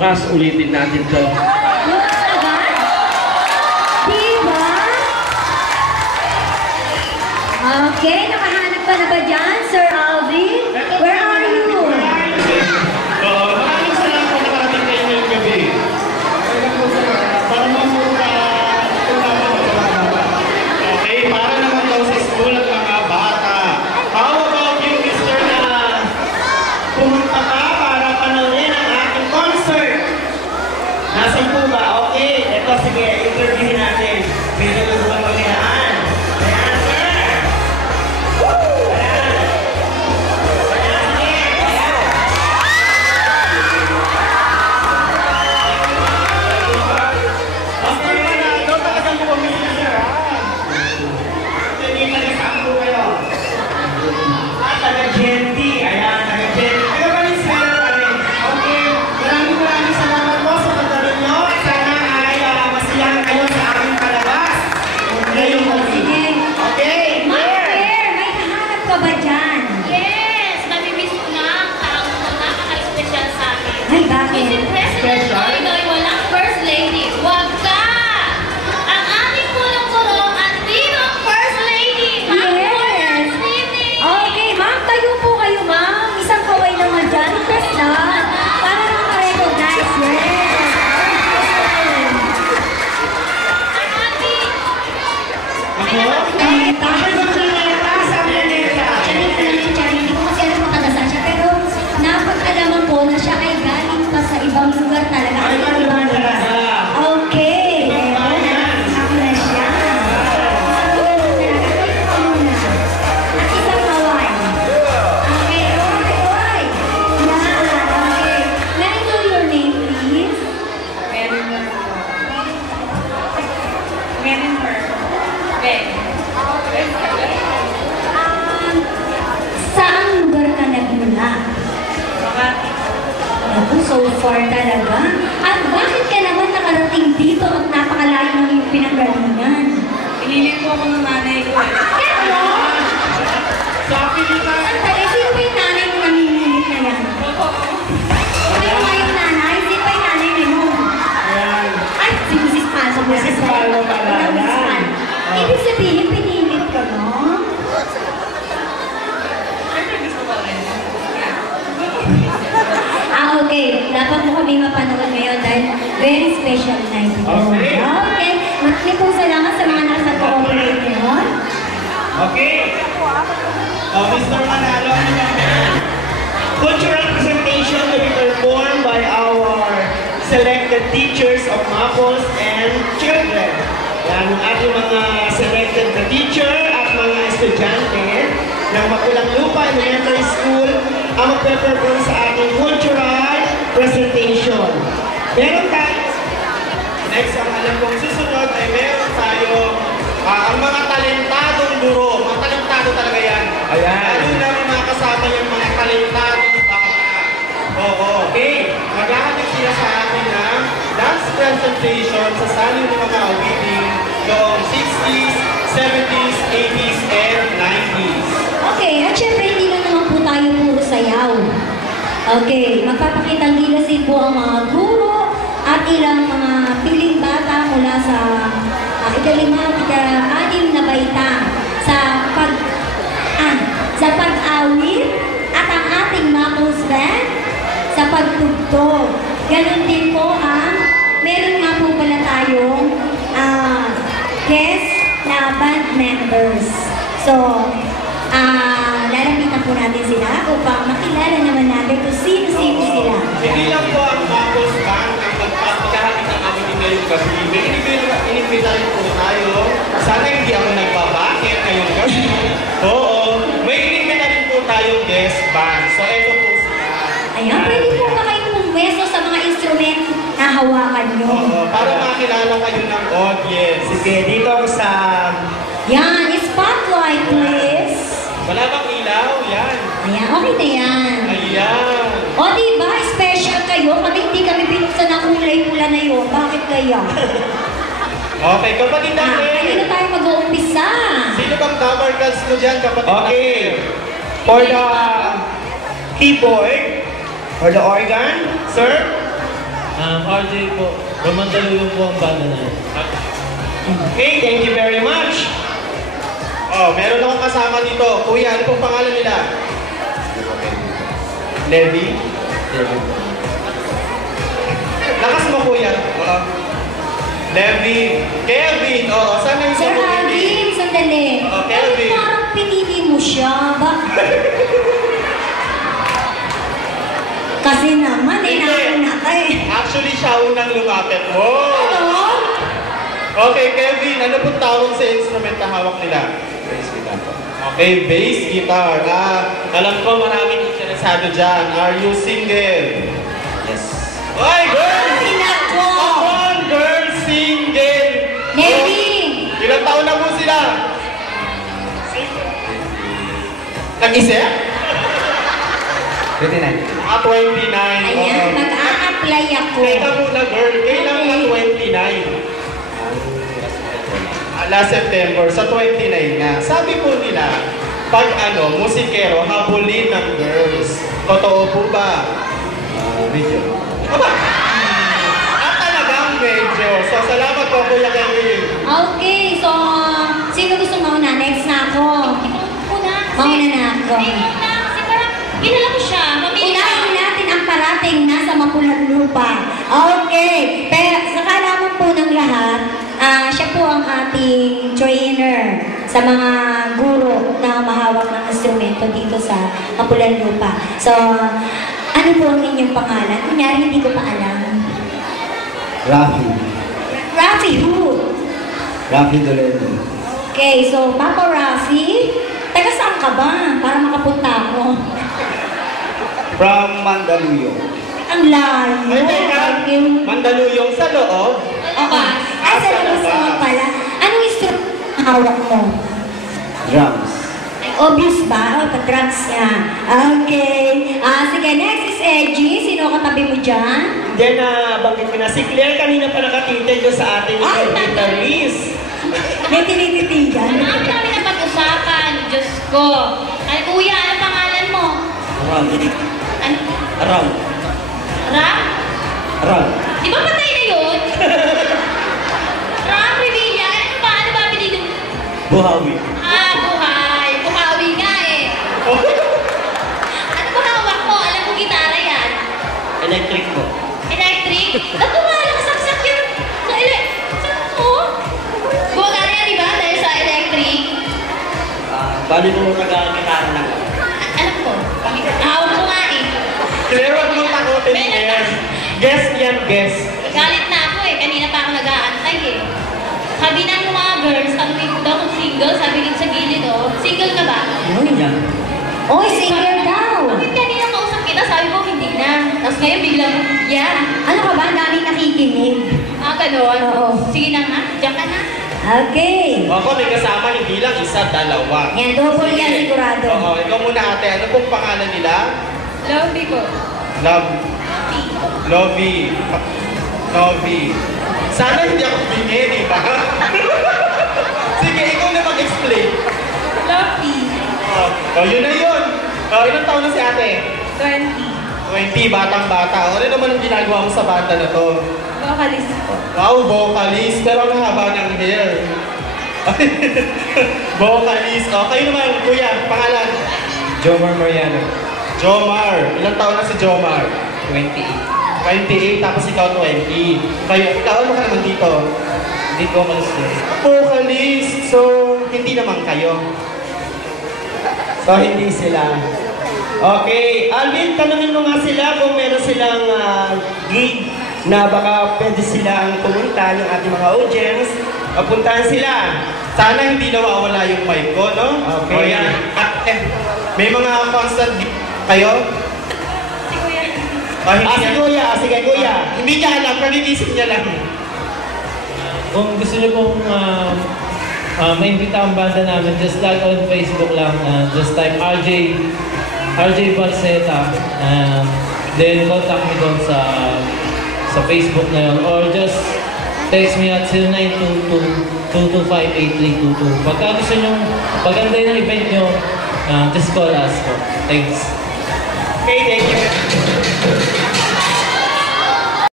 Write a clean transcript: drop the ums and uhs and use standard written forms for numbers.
Mas ulitin natin to. Diba? Okay, nakahanap ka na ba dyan, Sir Alvin? Where are you? Maraming salamat po nakarating kayo ngayong gabi. Para okay, para naman daw sa school at mga bata. How about you, Mr. na pumunta ka para panoorin ang ating concert? Nasaan po ba? Okay, ito sige, interviewin natin. Pwede ko ba pagkiraan? Ayan, sir! Woo! Ayan! Ayan, sige! Ayan! Okay, manalo. Talagang bumili, sir, ha? Hindi nag-isang po kayo. Taga-Gen D. Ayan, taga-Gen D. Taga Valenzuela kami. Okay, maraming salamat po sa pagdalo nyo. Sana ay masiyahan kayo sa aming palabas. Ngayong gabi. Sige. Okay, Ma'am Claire, may kahanap ka ba dyan? Yes! Namimiss ko na ang tao mo na nakaka-special sa akin. Ay, bakit? Kasi President Noynoy, walang First Lady. Huwag ka! Ang ating punong-purong andito ang First Lady! Ma'am Yes. First Lady! Okay, ma'am, tayo po kayo, ma'am. Isang kaway naman dyan. Press na. Para nakarecognize. Yes. Ang ating... Tapos ang Luneta, sa Luneta. Hindi ko kasi alam makadasal siya, pero napag-alaman ko na siya ay galing pa sa ibang lugar talaga. Ay, ibang lugar talaga. Okay. Ibang bayan. Ako na siya. At isang Hawaii. Okay, oy. Yan, okay. May I know your name, please? Saan lugar ka nagmula? Ako, so far talaga. At bakit ka naman nakarating dito at napakalayo ng iyong pinanggalingan? Pinilit po ako ng nanay ko eh. Kaya Sa Pilipinas. sandali, sino ba yung nanay mo namimilit na yan? Sino nga yung nanay? Sino ba yung nanay ni mo? Ayan. Ay, si Mrs. Paso. Mrs. Palo pala. Mrs. Palo. Ibig sabihin, pinilit ka, no? Siyempre gusto ko rin. Okay. Dapat mo kami mapanood ngayon dahil very special night ito. Okay. Okay. Maraming pong salamat sa mga nasa cooperate ngayon. Okay. Mr. Manalo, ano ba yan? Cultural presentation to be performed by our selected teachers of Maples and children. Yan, ang ating mga selected na teacher at mga estudyante ng Makulang Lupa Elementary School ang magpe-perform sa ating cultural presentation. Meron tayo, next ang alam kong susunod ay meron tayo ang mga talentadong guro. Mga talentado talaga yan. Ayan. Lalo na may mga kasama yung mga talentadong bata. Oo, okay. Maghahatid sila sa akin ng dance presentation sa sali ng mga awiting noong 60s, 70s, 80s, and 90s. Okay, at syempre hindi na naman po tayo puro sayaw. Okay, magpapakitang gilasin po ang mga guro at ilang mga piling bata mula sa ikalima, ika-anim na baita sa pag-awit at ang ating Maples Band sa pagtugtog. Ganon din po meron nga po pala tayong guest na band members. So, lalapitan po natin sila upang makilala naman natin kung sino-sino sila. Hindi lang po ang Maples Band ang magpapagahatid ng awiting ngayong gabi. May inimbita rin po tayo. Sana hindi ako nagbabakit ngayong gabi. Oo. May inimbita rin po tayong guest band. So, ito po sila. Ayan, pwede po ba kayong pumweso sa mga instrument na hawakan nyo? Oo, para makilala kayo ng audience. Sige, dito ako sa... Yan, spotlight please. Wala bang ilaw? Yan. Ayan, okay na yan. Ayan. O diba, special kayo? Kami hindi kami pinuksan ng kulay pula na yun. Bakit kaya? Okay, kapatid Kayo natin. na tayo mag-uumpisa. Sino bang cover girls mo dyan, kapatid natin? Okay. For the keyboard, or the organ, sir? RJ po. Romandaluyong po ang banda na yun. Okay, thank you very much. Oh, meron akong kasama dito. Kuya, ano pong pangalan nila? Levi? Lakas mo, kuya. Levi. Kevin. Oo, saan yung Sir sa Alvin, sandali. Oh, Kelvin. Parang pinili mo siya. Kasi naman, Hindi. nauna ka eh. Actually, siya unang lumapit mo. Ano? Okay, Kevin, ano pong tawag sa instrument na hawak nila? Bass guitar po. Okay, bass guitar. Alam ko maraming interesado dyan. Are you single? Yes. Oy, girl! Sinako! Come on, girl! Single! Levi! Oh, ilang taon na po sila? Nag-isip? 29. 29. Ayan, Oo. mag-a-apply ako. Teka muna, girl. Kailan ka 29? Last September, sa 29 na. Sabi po nila, pag musikero, habulin ng girls. Totoo po ba? Video. Aba! Talagang medyo. So, salamat po, Kuya Kevin. Okay, so, sino gusto mauna? Next na ako. Mauna na ako. Kasi parang, ginala ko siya. Mamili ka. Unahin natin ang parating nasa mapulang lupa. Okay, pero sa kalaman po ng lahat, siya po ang ating trainer sa mga guro na mahawak ng instrumento dito sa mapulang lupa. So, ano po ang inyong pangalan? Kunyari, hindi ko pa alam. Rafi. Rafi who? Rafi Doleno. Okay, so Papa Rafi, taga saan ka ba? Para makapunta ako. From Mandaluyong. Ang layo. Ay, teka. Okay. Mandaluyong sa loob. Okay. Ay, sa labas naman pala. Anong instrument ang hawak mo? Drums. Ay, obvious ba? O, pa-drugs niya. Okay. Sige, next is Edgy. Sino katabi mo dyan? Then, banggit ko na, si Claire kanina pa nakatitig doon sa ating Ay, guitarist. May tinititigan. Marami kami na pag-usapan. Diyos ko. Ay, kuya, ano pangalan mo? Ram. Ano? Ram. Ram? Ram. Di ba patay na yun? Ram Revilla? Ano ba? Ano ba pinili mo? Buhawi. Buhay. Buhawi nga eh. Ano ba hawak mo? Alam ko gitara yan. Electric po. Electric? Ba't kumalakasaksak yun? Sa saan mo? Gumagana yan, di ba? Dahil sa electric. Bali mo nag-gitara na. Alam ko. Hawak ko nga eh. Claire, wag mong takutin, Claire. Guess yan, guess. Galit na ako eh. Kanina pa ako nag-aantay eh. Sabi ng mga girls, tanongin ko daw kung single. Sabi din sa gilid, oh. Single ka ba? Ano yan? Oy, singer daw. Bakit kanina kausap kita? Sabi ko, hindi na. Tapos ngayon biglang, yeah. Ano ka ba? Ang daming nakikinig. Ganon. Oo. Sige na nga. Diyan ka na. Okay. Ako may kasama, hindi lang isa, dalawa. Yan, double yan sigurado. Oo, ikaw muna ate. Ano pong pangalan nila? Lovely ko. Lovey. Sana hindi ako bingi, di ba? Sige, ikaw na mag-explain. Lovely. Yun na yun. Ilang taon na si ate? 20. 20, batang-bata. Ano naman ang ginagawa mo sa banda na to? Vocalist ko. Wow, vocalist. Pero ang haba ng hair. Vocalist. Kayo naman, kuya, pangalan? Jomar Mariano. Jomar. Ilang taon na si Jomar? 28. 28, tapos ikaw 20. Ikaw ano ka naman dito? Hindi ko malis yun. Vocalist. So, hindi naman kayo. So, hindi sila. Okay. Alvin, tanungin mo nga sila kung meron silang gig na baka pwede silang pumunta ng ating mga audience. Puntahan sila. Sana hindi nawawala yung mic ko, no? Okay. O yan. At, may mga constant gig kayo? Si Kuya. Si Kuya. Sige, Kuya. Hindi niya alam, pag-iisip niya lang. Kung gusto niyo pong maimbita ang banda namin, just like on Facebook lang, just type RJ Balseta, then contact me doon sa Facebook na yun, or just text me at 0922-225-8322. Pagka gusto nyo, paganday ng event nyo, just call us po. Thanks. Okay, thank you.